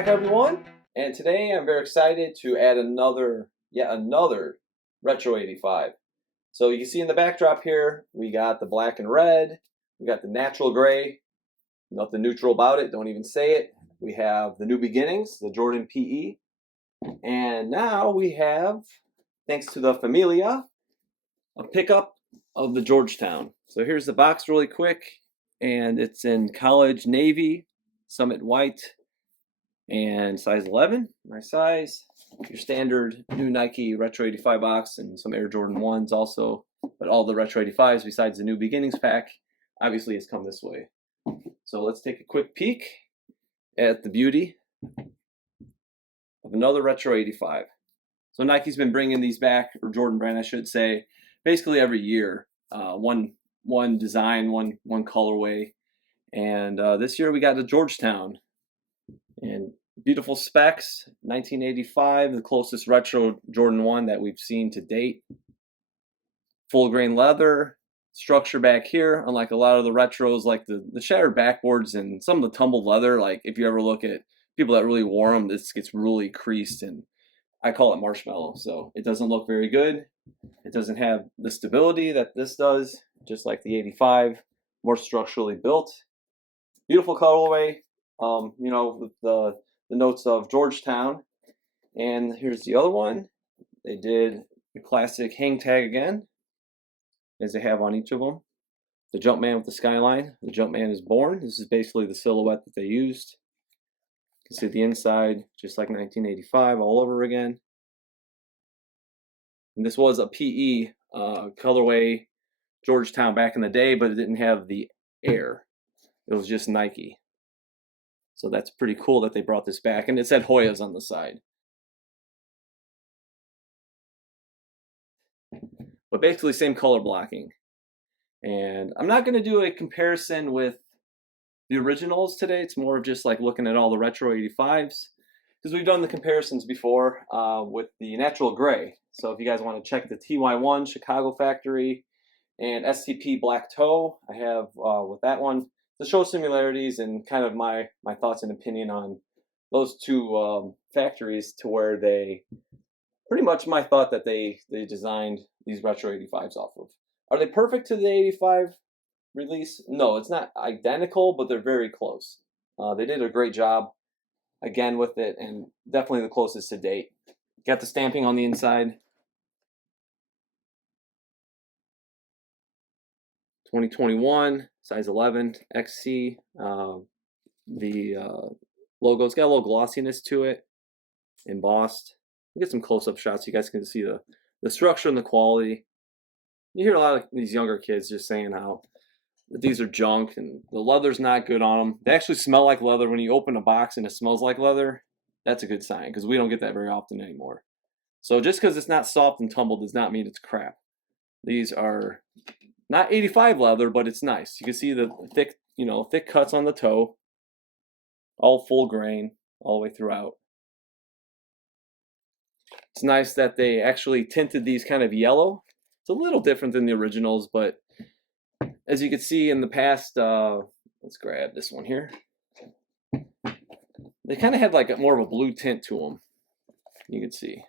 back, everyone, and today I'm very excited to add yet another Retro 85. So you can see in the backdrop here, we got the black and red, we got the natural gray, nothing neutral about it, don't even say it. We have the New Beginnings, the Jordan PE, and now we have, thanks to the Familia, a pickup of the Georgetown. So here's the box really quick, and it's in college navy, summit white, and size 11, my size. Your standard new Nike Retro 85 box and some Air Jordan 1s also, but all the Retro 85s besides the New Beginnings pack obviously has come this way. So let's take a quick peek at the beauty of another Retro 85. So Nike's been bringing these back, or Jordan brand I should say, basically every year. One design, one colorway, and this year we got the Georgetown. And beautiful specs, 1985, the closest retro Jordan 1 that we've seen to date. Full grain leather, structure back here, unlike a lot of the retros like the shattered backboards and some of the tumbled leather, like if you ever look at people that really wore them, this gets really creased and I call it marshmallow. So it doesn't look very good. It doesn't have the stability that this does, just like the 85, more structurally built. Beautiful colorway. With the notes of Georgetown. And here's the other one. They did the classic hang tag again, as they have on each of them. The Jumpman with the skyline. The Jumpman is born. This is basically the silhouette that they used. You can see the inside, just like 1985, all over again. And this was a PE colorway Georgetown back in the day, but it didn't have the Air. It was just Nike. So that's pretty cool that they brought this back. And it said Hoyas on the side. But basically same color blocking. And I'm not going to do a comparison with the originals today. It's more of just like looking at all the Retro 85s. Because we've done the comparisons before with the natural gray. So if you guys want to check the TY1 Chicago factory and STP Black Toe, I have with that one, to show similarities and kind of my thoughts and opinion on those two factories, to where they pretty much my thought that they designed these Retro 85s off of. Are they perfect to the 85 release? No, it's not identical, but they're very close. They did a great job again with it, and definitely the closest to date. Got the stamping on the inside. 2021, size 11, XC. The logo's got a little glossiness to it, embossed. We'll get some close-up shots so you guys can see the structure and the quality. You hear a lot of these younger kids just saying how these are junk and the leather's not good on them. They actually smell like leather. When you open a box and it smells like leather, that's a good sign, because we don't get that very often anymore. So just because it's not soft and tumbled does not mean it's crap. These are not 85 leather, but it's nice. You can see the thick cuts on the toe, all full grain, all the way throughout. It's nice that they actually tinted these kind of yellow. It's a little different than the originals, but as you can see in the past, let's grab this one here. They kind of had like more of a blue tint to them. You can see.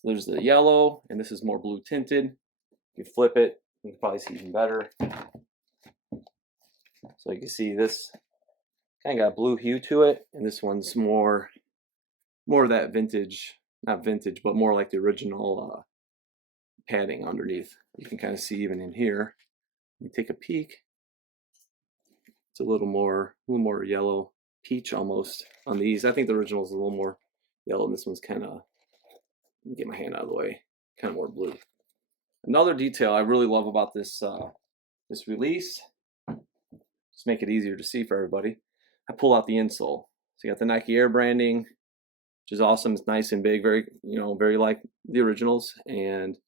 So there's the yellow, and this is more blue tinted. You flip it, you can probably see even better. So you can see this kind of got blue hue to it, and this one's more of that vintage, not vintage, but more like the original padding underneath. You can kind of see even in here. You take a peek. It's a little more yellow, peach almost on these. I think the original is a little more yellow, and this one's kind of, get my hand out of the way, kind of more blue. Another detail I really love about this release, just make it easier to see for everybody, I pull out the insole. So you got the Nike Air branding, which is awesome. It's nice and big, very like the originals, and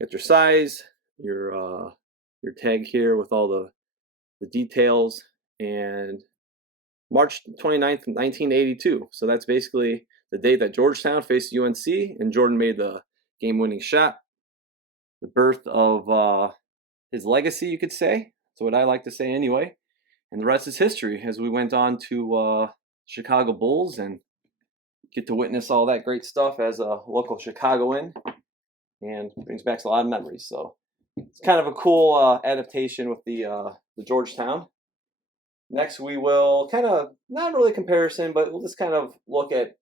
got your size, your tag here with all the details, and March 29th, 1982. So that's basically the day that Georgetown faced UNC and Jordan made the game-winning shot. The birth of his legacy, you could say. That's what I like to say anyway. And the rest is history, as we went on to Chicago Bulls and get to witness all that great stuff as a local Chicagoan, and brings back a lot of memories. So it's kind of a cool adaptation with the Georgetown. Next, we will kind of, not really comparison, but we'll just kind of look at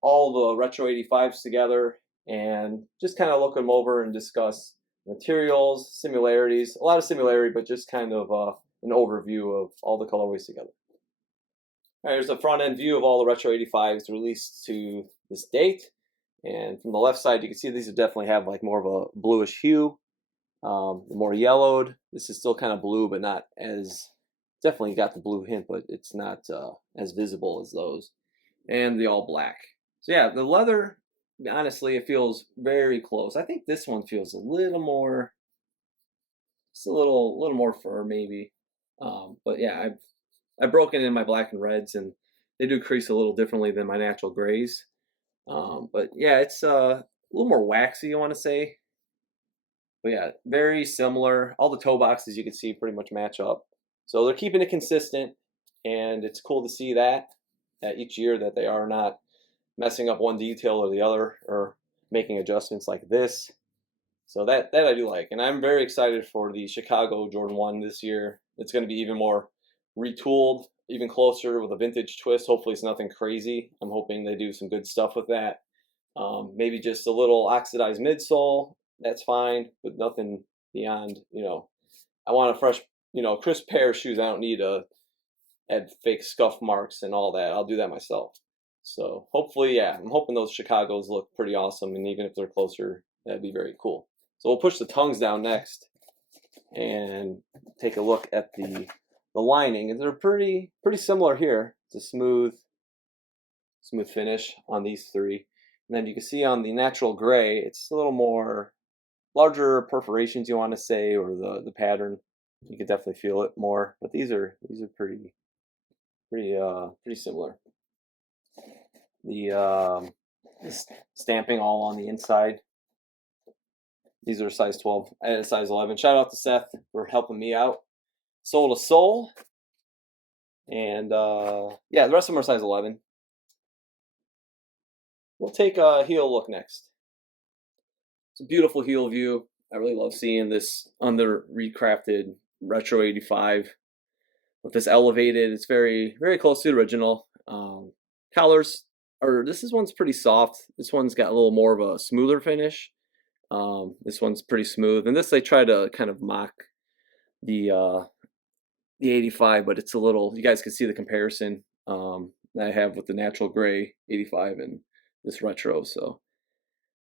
all the Retro 85s together and just kind of look them over and discuss materials, similarities, a lot of similarity, but just kind of an overview of all the colorways together. All right, here's a front end view of all the Retro 85s released to this date. And from the left side, you can see these definitely have like more of a bluish hue, more yellowed. This is still kind of blue, but not as, definitely got the blue hint, but it's not as visible as those. And the all black. So yeah, the leather, honestly, it feels very close. I think this one feels a little more, just a little more firm maybe. But yeah, I've broken in my black and reds, and they do crease a little differently than my natural grays. But yeah, it's a little more waxy, I want to say. But yeah, very similar. All the toe boxes you can see pretty much match up. So they're keeping it consistent, and it's cool to see that each year that they are not messing up one detail or the other, or making adjustments like this. So that I do like, and I'm very excited for the Chicago Jordan 1 this year. It's going to be even more retooled, even closer with a vintage twist. Hopefully it's nothing crazy. I'm hoping they do some good stuff with that. Maybe just a little oxidized midsole. That's fine, but nothing beyond, I want a fresh, crisp pair of shoes. I don't need to add fake scuff marks and all that. I'll do that myself. So hopefully, yeah, I'm hoping those Chicagos look pretty awesome, and even if they're closer, that'd be very cool. So we'll push the tongues down next and take a look at the lining, and they're pretty similar here. It's a smooth finish on these three. And then you can see on the natural gray, it's a little more larger perforations, you want to say, or the pattern. You can definitely feel it more, but these are pretty similar. The stamping all on the inside. These are size 12. I had a size 11. Shout out to Seth for helping me out. Sole to sole. And yeah, the rest of them are size 11. We'll take a heel look next. It's a beautiful heel view. I really love seeing this under recrafted Retro 85 with this elevated. It's very close to the original. Collars this one's pretty soft. This one's got a little more of a smoother finish. This one's pretty smooth, and this they try to kind of mock the 85, but it's a little. You guys can see the comparison that I have with the natural gray 85 and this retro. So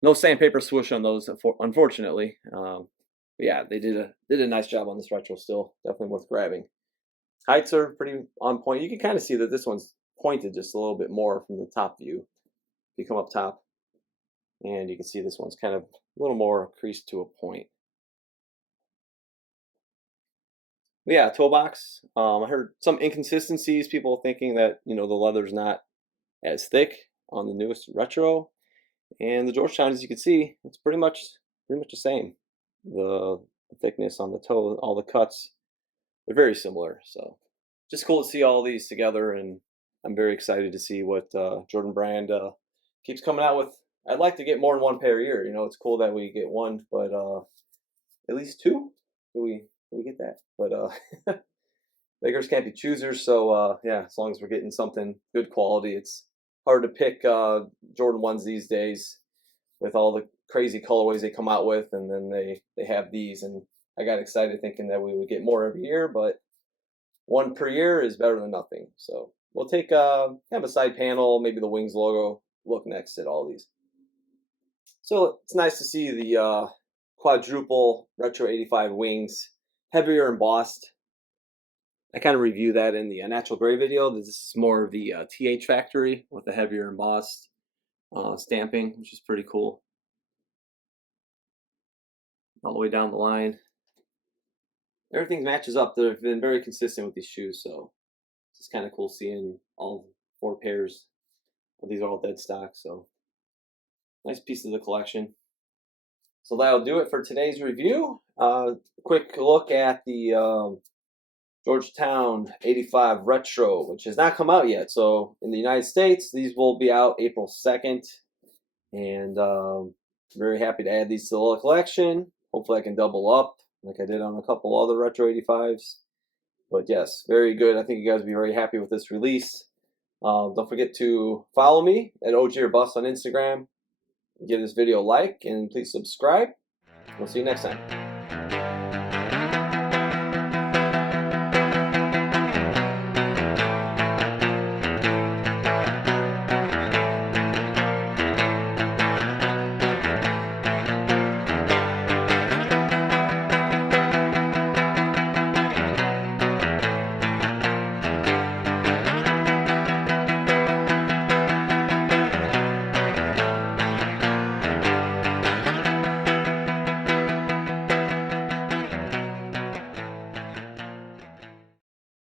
no sandpaper swoosh on those, unfortunately. But yeah, they did a nice job on this retro. Still, definitely worth grabbing. Heights are pretty on point. You can kind of see that this one's pointed just a little bit more from the top view. If you come up top, and you can see this one's kind of a little more creased to a point. But yeah, toe box. I heard some inconsistencies. People thinking that the leather's not as thick on the newest retro, and the Georgetown, as you can see, it's pretty much the same. The thickness on the toe, all the cuts, they're very similar. So just cool to see all these together, and I'm very excited to see what Jordan Brand keeps coming out with. I'd like to get more than one pair a year. It's cool that we get one, but at least two. Do we get that? But beggars can't be choosers. So yeah, as long as we're getting something good quality, it's hard to pick Jordan 1s these days with all the crazy colorways they come out with, and then they have these, and I got excited thinking that we would get more every year, but one per year is better than nothing. So we'll take have a side panel, maybe the Wings logo look next at all these. So it's nice to see the quadruple Retro 85 Wings, heavier embossed. I kind of reviewed that in the natural gray video. This is more of the TH factory with the heavier embossed stamping, which is pretty cool. All the way down the line. Everything matches up. They've been very consistent with these shoes, so it's just kind of cool seeing all 4 pairs. These are all dead stock, so nice piece of the collection. So that'll do it for today's review. Quick look at the Georgetown 85 Retro, which has not come out yet. So in the United States, these will be out April 2nd. And very happy to add these to the collection. Hopefully I can double up like I did on a couple other Retro 85s. But yes, very good. I think you guys will be very happy with this release. Don't forget to follow me at OG or Bust on Instagram. Give this video a like and please subscribe. We'll see you next time.